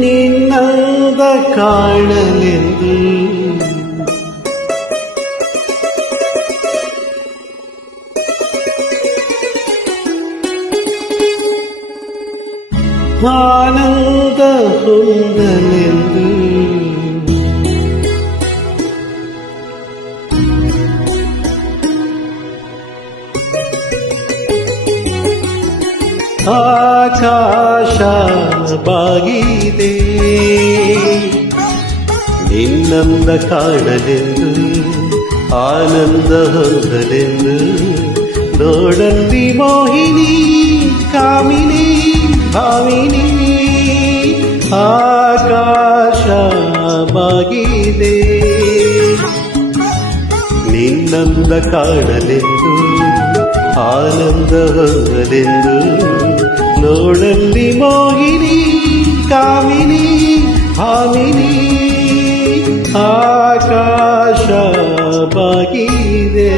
ನಿನ್ನಂದ ಕಾಣಲೆಂದು ಆನಂದ ಹೊಂದಲೆಂದು ಆಕಾಶ ಬಾಗಿದೆ ನಿನ್ನಂದ ಕಾಣಲೆಂದು ಆನಂದ ಹೊಂದಲೆಂದು ನೋಡಲ್ಲಿ ಮೋಹಿನಿ ಕಾಮಿನಿ ಭಾವಿನಿ ಆಕಾಶ ಬಾಗಿದೆ ನಿನ್ನಂದ ಕಾಣಲೆಂದು ಆನಂದ ಹೊಂದಲೆಂದು ನೋಡಲ್ಲಿ ಮೋಹಿನಿ ಕಾಮಿನಿ ಭಾಮಿನಿ ಆಕಾಶ ಬಾಗಿದೆ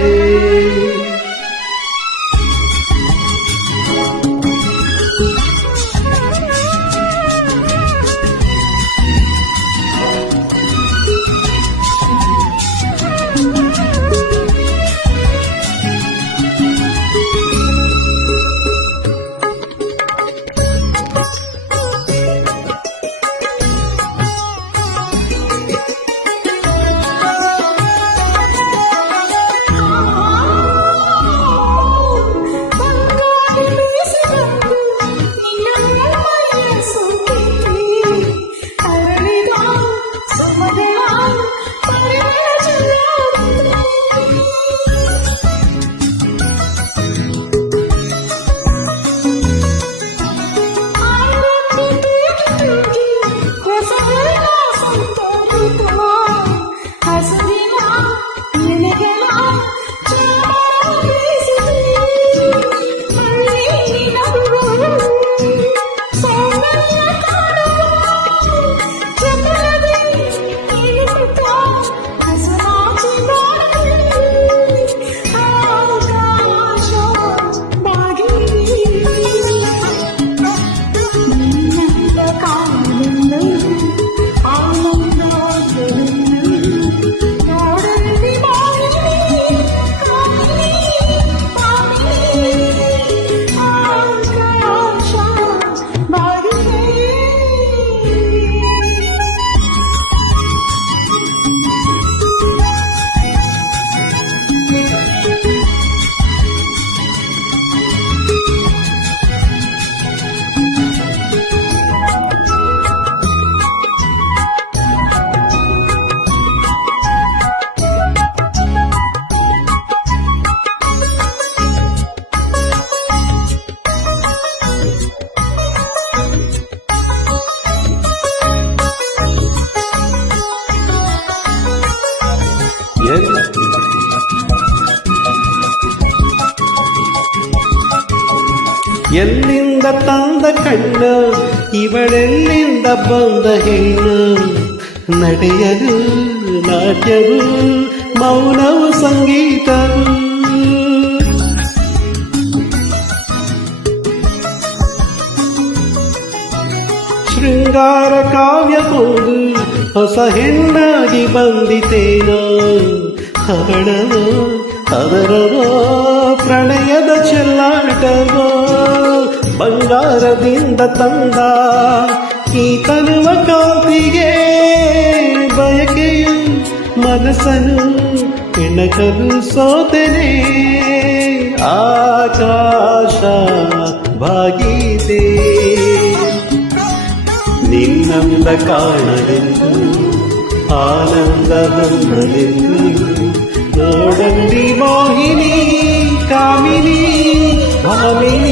ಎಲ್ಲಿಂದ ತಂದ ಕಣ್ಣ ಇವಳೆಲ್ಲಿಂದ ಬಂದ ಹೆಣ್ಣು ನಡೆಯಲು ನಾಟ್ಯವು ಮೌನವು ಸಂಗೀತವು ಶೃಂಗಾರ ಕಾವ್ಯ ಹೋದು ಹೊಸ ಹೆಣ್ಣಾಗಿ ಬಂದಿತೇನೋ ಹರಣವೋ ಅದರವೋ ಪ್ರಣಯದ ಚೆಲ್ಲಾಟವೋ ಬಂಗಾರದಿಂದ ತಂದ ಈ ತನುವ ಕಾಂತಿಗೆ ಬಯಕೆಯು ಮನಸ್ಸನ್ನು ಕೆಣಕಲು ಸೋತೆನೆ ಆಕಾಶ ಬಾಗಿದೆ ನಿನ್ನಂದ ಕಾಣಲೆಂದು ಆನಂದ ಹೊಂದಲೆಂದು ನೋಡಲ್ಲಿ ಮೋಹಿನಿ ಕಾಮಿನಿ ಭಾಮಿನಿ